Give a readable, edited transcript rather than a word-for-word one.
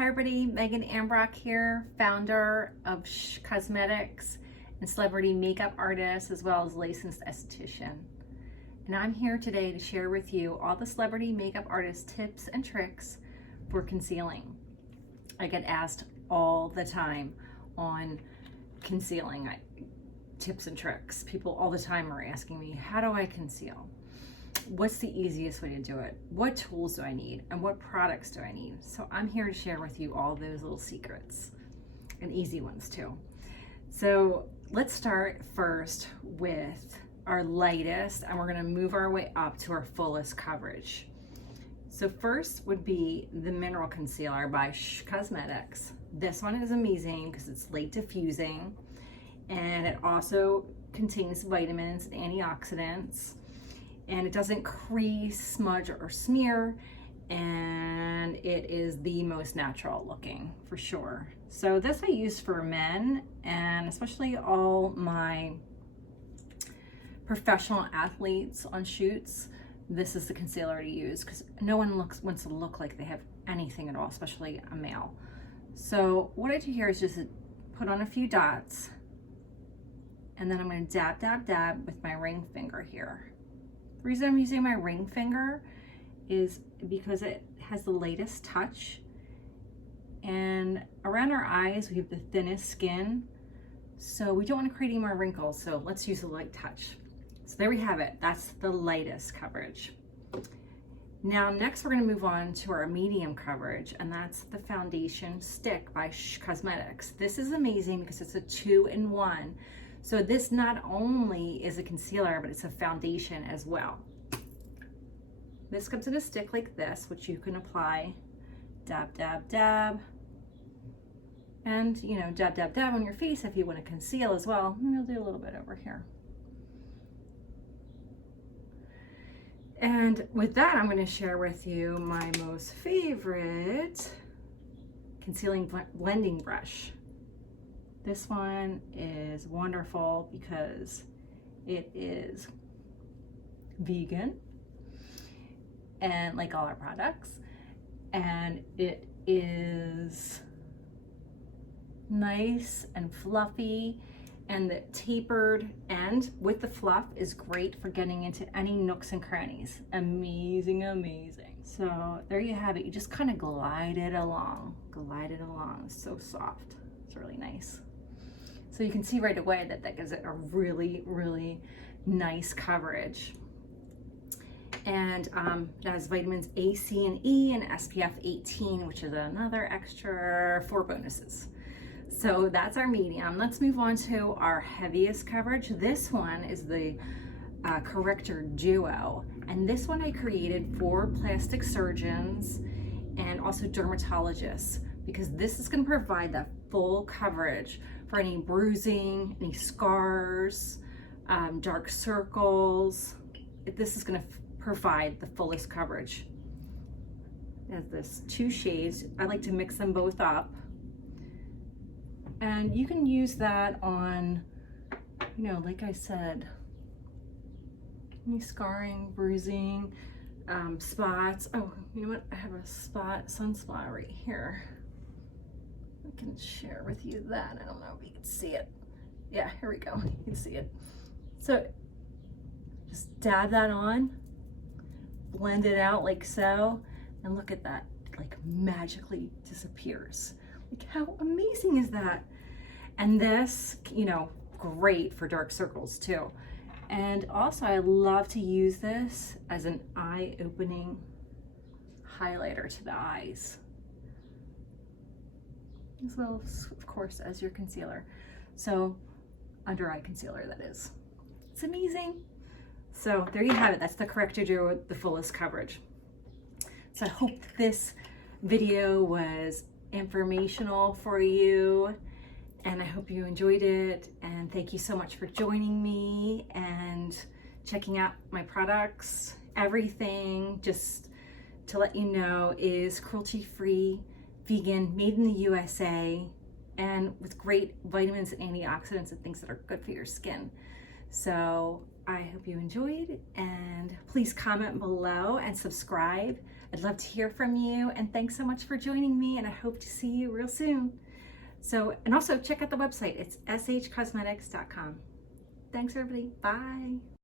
Hi everybody, Megan Ambroch here, founder of sh.cosmetics and celebrity makeup artist as well as licensed esthetician. And I'm here today to share with you all the celebrity makeup artist tips and tricks for concealing. I get asked all the time on concealing tips and tricks. People all the time are asking me, how do I conceal? What's the easiest way to do it? What tools do I need? And what products do I need? So I'm here to share with you all those little secrets and easy ones too. So let's start first with our lightest, and we're gonna move our way up to our fullest coverage. So first would be the Mineral Concealer by sh.cosmetics. This one is amazing because it's light diffusing and it also contains vitamins and antioxidants. And it doesn't crease, smudge, or smear, and it is the most natural looking for sure. So this I use for men, and especially all my professional athletes on shoots. This is the concealer to use because no one wants to look like they have anything at all, especially a male. So what I do here is just put on a few dots, and then I'm going to dab, dab, dab with my ring finger here. The reason I'm using my ring finger is because it has the lightest touch, and around our eyes we have the thinnest skin, so we don't want to create any more wrinkles, so let's use a light touch. So there we have it, that's the lightest coverage. Now next we're going to move on to our medium coverage, and that's the Foundation Stick by sh.cosmetics. This is amazing because it's a 2-in-1. So this not only is a concealer, but it's a foundation as well. This comes in a stick like this, which you can apply, dab, dab, dab. And, you know, dab, dab, dab on your face if you want to conceal as well. Maybe I'll do a little bit over here. And with that, I'm going to share with you my most favorite concealing blending brush. This one is wonderful because it is vegan, and like all our products, and it is nice and fluffy, and the tapered end with the fluff is great for getting into any nooks and crannies. Amazing, amazing. So there you have it. You just kind of glide it along. It's so soft. It's really nice. So you can see right away that that gives it a really, really nice coverage. And it has vitamins A, C, and E, and SPF 18, which is another extra 4 bonuses. So that's our medium. Let's move on to our heaviest coverage. This one is the Corrector Duo. And this one I created for plastic surgeons and also dermatologists, because this is going to provide that full coverage for any bruising, any scars, dark circles. This is going to provide the fullest coverage. It has this 2 shades. I like to mix them both up. And you can use that on, you know, like I said, any scarring, bruising, spots. Oh, you know what? I have a sunspot right here. I can share with you that. I don't know if you can see it. Yeah, here we go. You can see it. So just dab that on, blend it out like so, and look at that. It like magically disappears. Like, how amazing is that? And this, you know, great for dark circles too. And also I love to use this as an eye-opening highlighter to the eyes, as well as, of course, as your concealer. So under eye concealer, that is. It's amazing. So there you have it. That's the Corrector Duo with the fullest coverage. So I hope this video was informational for you, and I hope you enjoyed it. And thank you so much for joining me and checking out my products. Everything, just to let you know, is cruelty-free, vegan, made in the USA, and with great vitamins and antioxidants and things that are good for your skin. So I hope you enjoyed, and please comment below and subscribe. I'd love to hear from you, and thanks so much for joining me, and I hope to see you real soon. So, and also check out the website. It's sh.cosmetics.com. Thanks everybody. Bye.